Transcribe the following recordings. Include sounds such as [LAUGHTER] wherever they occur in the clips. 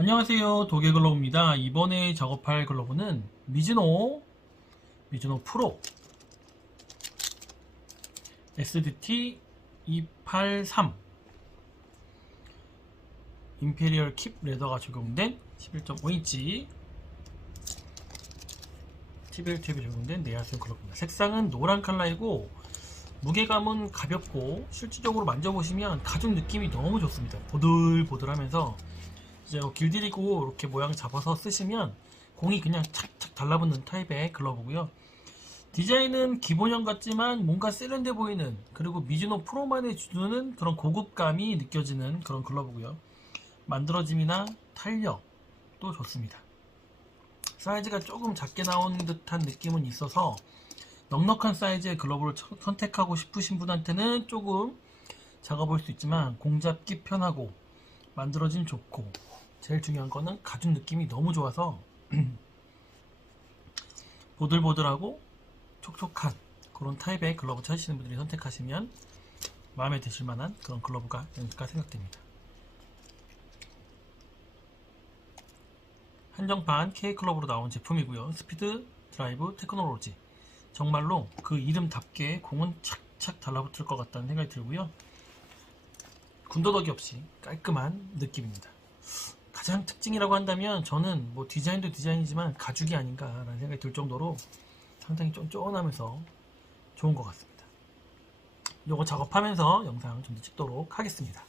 안녕하세요. 도개글로브입니다. 이번에 작업할 글러브는 미즈노 미즈노 프로 SDT 283 임페리얼 킵 레더가 적용된 11.5인치 11탭이 적용된 내야성 글러브입니다. 색상은 노란 컬러이고 무게감은 가볍고 실질적으로 만져보시면 가죽 느낌이 너무 좋습니다. 보들보들하면서 이제 뭐 길들이고 이렇게 모양 잡아서 쓰시면 공이 그냥 착착 달라붙는 타입의 글러브고요. 디자인은 기본형 같지만 뭔가 세련돼 보이는 그리고 미즈노 프로만의 주는 그런 고급감이 느껴지는 그런 글러브고요. 만들어짐이나 탄력도 좋습니다. 사이즈가 조금 작게 나온 듯한 느낌은 있어서 넉넉한 사이즈의 글러브를 처- 선택하고 싶으신 분한테는 조금 작아볼 수 있지만 공잡기 편하고 만들어짐 좋고 제일 중요한 거는 가죽 느낌이 너무 좋아서 [CLEARS THROAT] 보들보들하고 촉촉한 그런 타입의 글러브 찾으시는 분들이 선택하시면 마음에 드실 만한 그런 글러브가 아닐까 생각됩니다. 한정판 K 클럽으로 나온 제품이고요. 스피드 드라이브 테크놀로지. 정말로 그 이름답게 공은 착착 달라붙을 것 같다는 생각이 들고요. 군더더기 없이 깔끔한 느낌입니다. 가장 특징이라고 한다면 저는 뭐 디자인도 디자인이지만 가죽이 아닌가라는 생각이 들 정도로 상당히 쫀쫀하면서 좋은 것 같습니다. 요거 작업하면서 영상 좀 더 찍도록 하겠습니다.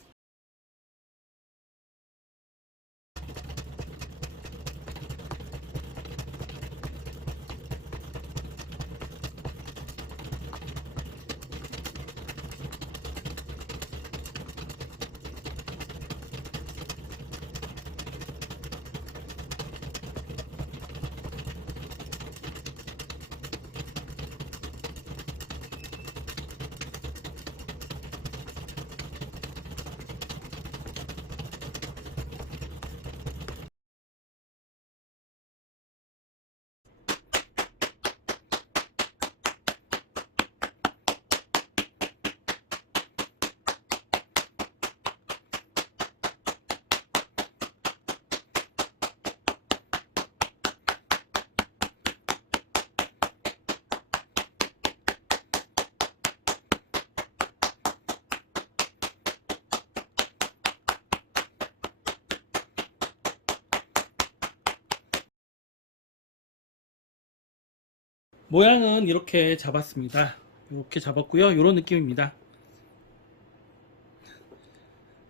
모양은 이렇게 잡았습니다. 이렇게 잡았고요. 이런 느낌입니다.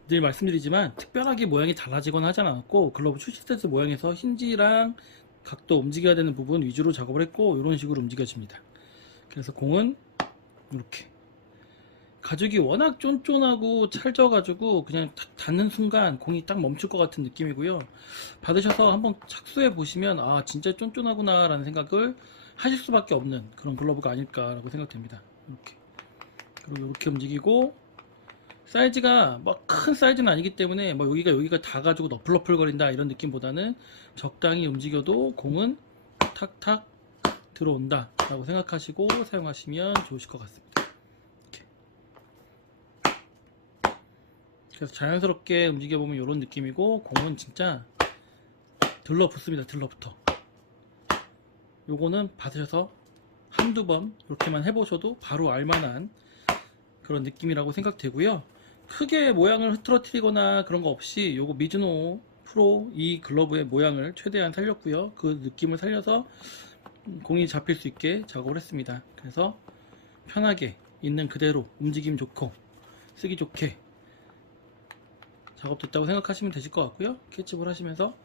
늘 말씀드리지만 특별하게 모양이 달라지거나 하지 않았고 글러브 출시 때도 모양에서 힌지랑 각도 움직여야 되는 부분 위주로 작업을 했고 이런 식으로 움직여집니다. 그래서 공은 이렇게 가죽이 워낙 쫀쫀하고 찰져가지고 그냥 탁 닿는 순간 공이 딱 멈출 것 같은 느낌이고요. 받으셔서 한번 착수해 보시면 아 진짜 쫀쫀하구나 라는 생각을 하실 수밖에 없는 그런 글러브가 아닐까라고 생각됩니다. 이렇게 그리고 이렇게 움직이고 사이즈가 막 큰 사이즈는 아니기 때문에 뭐 여기가 여기가 다 가지고 너플너플 거린다 이런 느낌보다는 적당히 움직여도 공은 탁탁 들어온다라고 생각하시고 사용하시면 좋으실 것 같습니다. 이렇게. 그래서 자연스럽게 움직여 보면 이런 느낌이고 공은 진짜 들러붙습니다. 들러붙어. 요거는 받으셔서 한두 번 이렇게만 해보셔도 바로 알만한 그런 느낌이라고 생각되고요. 크게 모양을 흐트러뜨리거나 그런 거 없이 요거 미즈노 프로 이 글러브의 모양을 최대한 살렸고요. 그 느낌을 살려서 공이 잡힐 수 있게 작업을 했습니다. 그래서 편하게 있는 그대로 움직임 좋고 쓰기 좋게 작업 됐다고 생각하시면 되실 것 같고요. 캐치볼 하시면서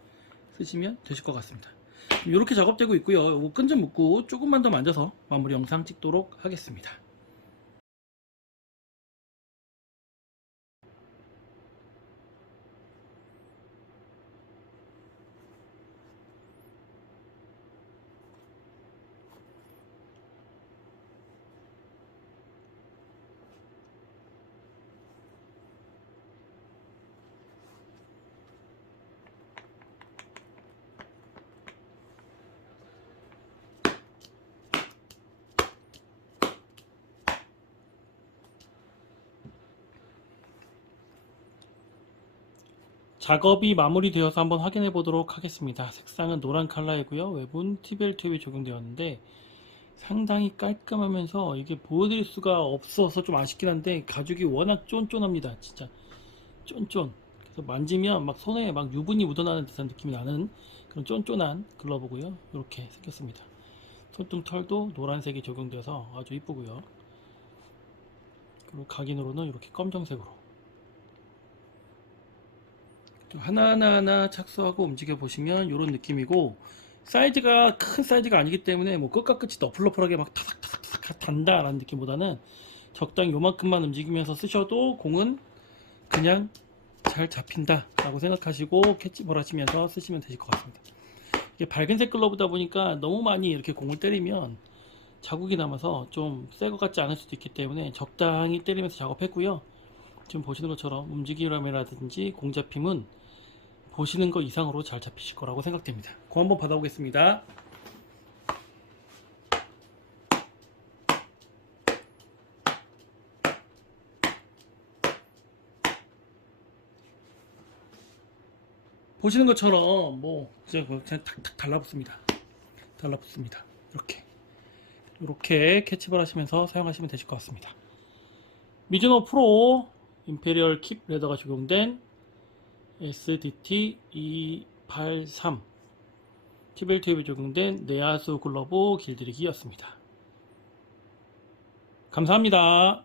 쓰시면 되실 것 같습니다. 이렇게 작업되고 있고요. 요거 끈좀 묶고 조금만 더 만져서 마무리 영상 찍도록 하겠습니다. 작업이 마무리되어서 한번 확인해 보도록 하겠습니다. 색상은 노란 컬러이고요. 외부는 티벨 튜브이 적용되었는데 상당히 깔끔하면서 이게 보여드릴 수가 없어서 좀 아쉽긴 한데 가죽이 워낙 쫀쫀합니다. 진짜 쫀쫀. 그래서 만지면 막 손에 막 유분이 묻어나는 듯한 느낌이 나는 그런 쫀쫀한 글러브고요. 이렇게 생겼습니다. 손등 털도 노란색이 적용돼서 아주 이쁘고요. 그리고 각인으로는 이렇게 검정색으로 하나하나 착수하고 움직여 보시면 이런 느낌이고 사이즈가 큰 사이즈가 아니기 때문에 뭐 끝과 끝이 너플너플하게 막 타닥타닥타닥 단다라는 느낌보다는 적당히 요만큼만 움직이면서 쓰셔도 공은 그냥 잘 잡힌다 라고 생각하시고 캐치볼 하시면서 쓰시면 되실 것 같습니다. 이게 밝은색 글러브다 보니까 너무 많이 이렇게 공을 때리면 자국이 남아서 좀 새 것 같지 않을 수도 있기 때문에 적당히 때리면서 작업했고요. 지금 보시는 것처럼 움직임이라든지 공 잡힘은 보시는 것 이상으로 잘 잡히실 거라고 생각됩니다. 고 한번 받아보겠습니다. 보시는 것처럼 뭐 그냥 그냥 탁탁 달라붙습니다. 달라붙습니다. 이렇게 이렇게 캐치볼 하시면서 사용하시면 되실 것 같습니다. 미즈노 프로 임페리얼 킵 레더가 적용된 SDT 283 티벨 테이프에 적용된 내야수 글러브 길들이기였습니다. 감사합니다.